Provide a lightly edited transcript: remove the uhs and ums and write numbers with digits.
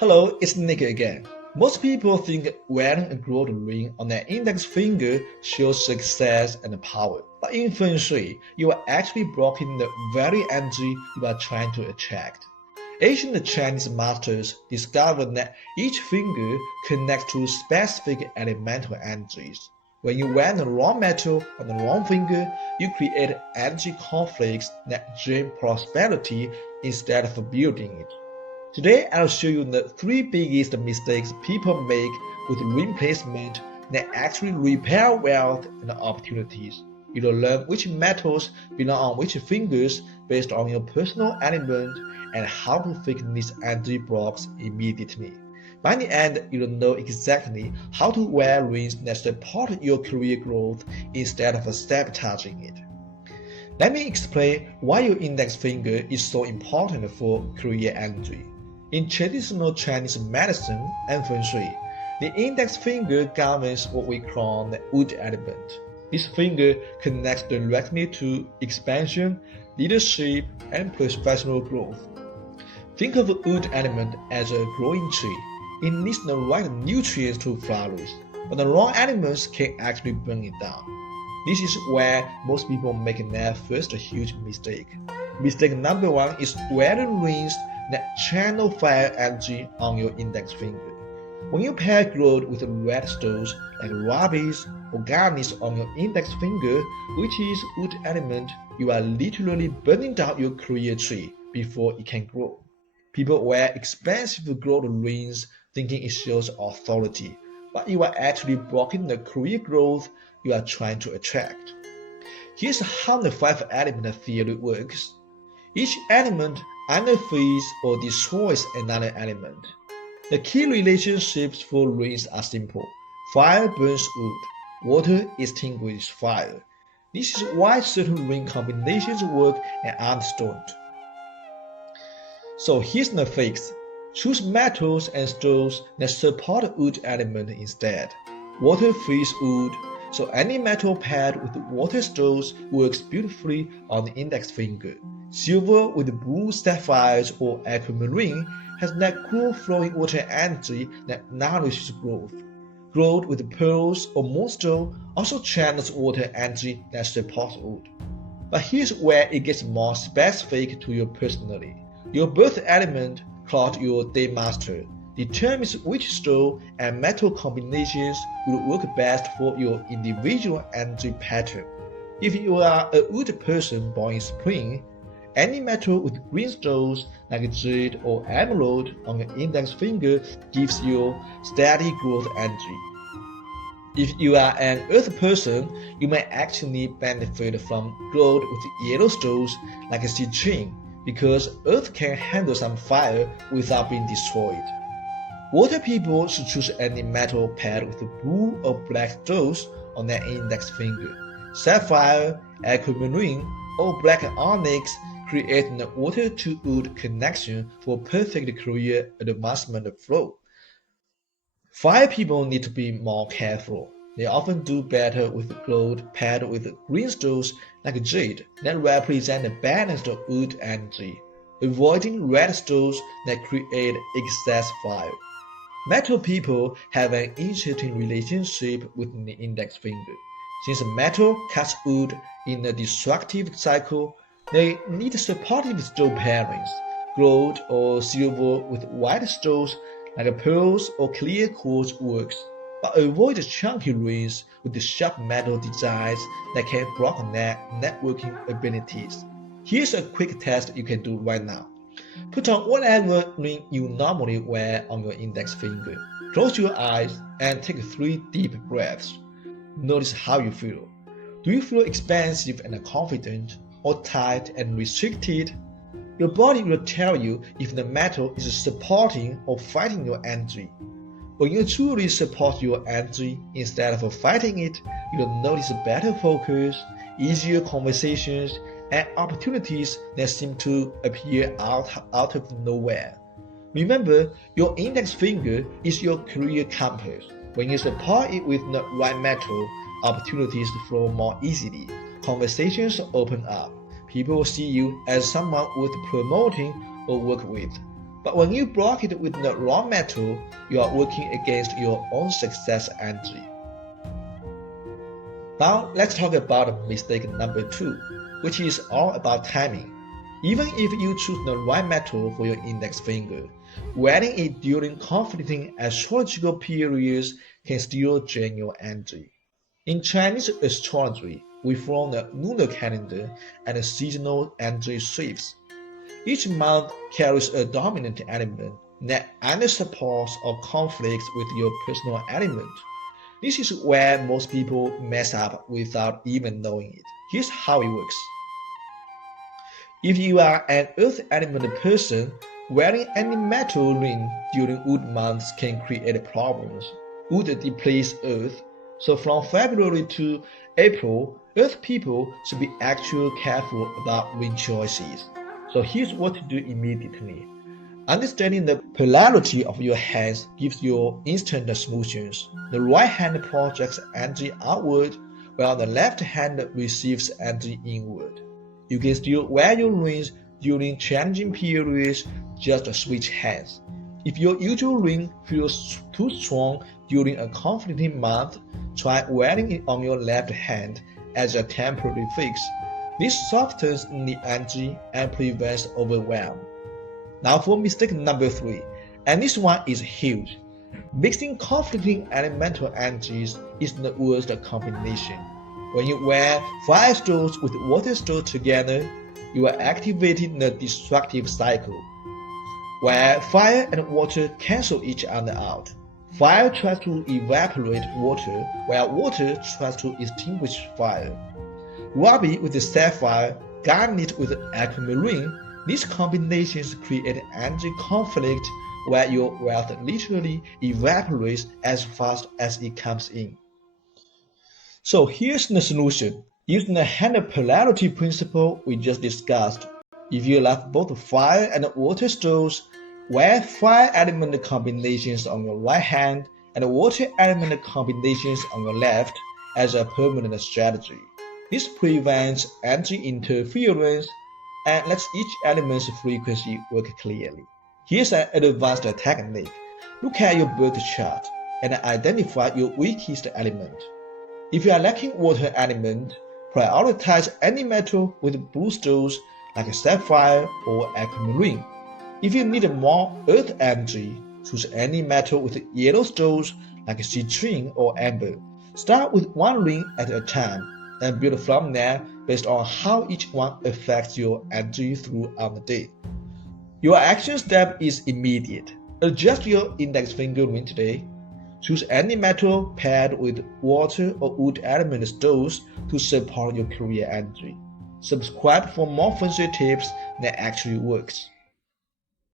Hello, it's Nick again. Most people think wearing a gold ring on their index finger shows success and power. But in Feng Shui, you are actually blocking the very energy you are trying to attract. Ancient Chinese masters discovered that each finger connects to specific elemental energies. When you wear the wrong metal on the wrong finger, you create energy conflicts that drain prosperity instead of building it. Today, I'll show you the three biggest mistakes people make with ring placement that actually repel wealth and opportunities. You'll learn which metals belong on which fingers based on your personal element and how to fix these energy blocks immediately. By the end, you'll know exactly how to wear rings that support your career growth instead of sabotaging it. Let me explain why your index finger is so important for career energy. In traditional Chinese medicine and Feng Shui, the index finger governs what we call the wood element. This finger connects directly to expansion, leadership, and professional growth. Think of the wood element as a growing tree. It needs the right nutrients to flourish, but the wrong elements can actually burn it down. This is where most people make their first huge mistake. Mistake number one is wearing rings that channel fire energy on your index finger. When you pair gold with red stones like rubies or garnets on your index finger, which is wood element, you are literally burning down your career tree before it can grow. People wear expensive gold rings thinking it shows authority, but you are actually blocking the career growth you are trying to attract. Here's how the five element theory works. Each element amplifies or destroys another element. The key relationships for rings are simple. Fire burns wood, water extinguishes fire. This is why certain ring combinations work and others don't. So here's the fix. Choose metals and stones that support wood element instead. Water frees wood, so any metal paired with water stones works beautifully on the index finger. Silver with blue sapphires or aquamarine has that cool flowing water energy that nourishes growth. Gold with pearls or moonstone also channels water energy that supports wood. But here's where it gets more specific to you personally. Your birth element, called your day master, determines which stone and metal combinations will work best for your individual energy pattern. If you are a wood person born in spring, any metal with green stones like jade or emerald on your index finger gives you steady growth energy. If you are an earth person, you may actually benefit from gold with yellow stones like citrine because earth can handle some fire without being destroyed. Water people should choose any metal paired with blue or black stones on their index finger. Sapphire, aquamarine, or black onyx create the water-to-wood connection for perfect career advancement flow. Fire people need to be more careful. They often do better with gold paired with green stones like jade that represent a balanced wood energy, avoiding red stones that create excess fire. Metal people have an interesting relationship with the index finger. Since metal cuts wood in a destructive cycle, they need supportive stone pairings. Gold or silver with white stones like pearls or clear quartz works, but avoid chunky rings with the sharp metal designs that can block their networking abilities. Here's a quick test you can do right now. Put on whatever ring you normally wear on your index finger. Close your eyes and take 3 deep breaths. Notice how you feel. Do you feel expansive and confident, or tight and restricted? Your body will tell you if the metal is supporting or fighting your energy. When you truly support your energy instead of fighting it, you'll notice better focus, easier conversations, and opportunities that seem to appear out of nowhere. Remember, your index finger is your career compass. When you support it with the right metal, opportunities flow more easily. Conversations open up. People will see you as someone worth promoting or work with. But when you block it with the wrong metal, you are working against your own success energy. Now let's talk about mistake number 2, which is all about timing. Even if you choose the right metal for your index finger, wearing it during conflicting astrological periods can still drain your energy. In Chinese astrology, we follow the lunar calendar and seasonal energy shifts. Each month carries a dominant element that either supports or conflicts with your personal element. This is where most people mess up without even knowing it. Here's how it works. If you are an earth element person, wearing any metal ring during wood months can create problems. Wood depletes earth, so from February to April, earth people should be extra careful about ring choices. So here's what to do immediately. Understanding the polarity of your hands gives you instant solutions. The right hand projects energy outward, while the left hand receives energy inward. You can still wear your rings during challenging periods, just switch hands. If your usual ring feels too strong during a conflicting month, try wearing it on your left hand as a temporary fix. This softens the energy and prevents overwhelm. Now for mistake number 3, and this one is huge. Mixing conflicting elemental energies is the worst combination. When you wear fire stones with water stones together, you are activating the destructive cycle, where fire and water cancel each other out. Fire tries to evaporate water, while water tries to extinguish fire. Ruby with the sapphire, garnet with aquamarine, these combinations create energy conflict where your wealth literally evaporates as fast as it comes in. So here's the solution. Using the hand polarity principle we just discussed, if you love both fire and water stones, wear fire element combinations on your right hand and water element combinations on your left as a permanent strategy. This prevents energy interference and lets each element's frequency work clearly. Here's an advanced technique. Look at your birth chart and identify your weakest element. If you are lacking water element, prioritize any metal with blue stones like sapphire or aquamarine. If you need more earth energy, choose any metal with yellow stones like citrine or amber. Start with one ring at a time and build from there based on how each one affects your energy throughout the day. Your action step is immediate. Adjust your index finger ring today. Choose any metal paired with water or wood element stones to support your career energy. Subscribe for more fancy tips that actually works.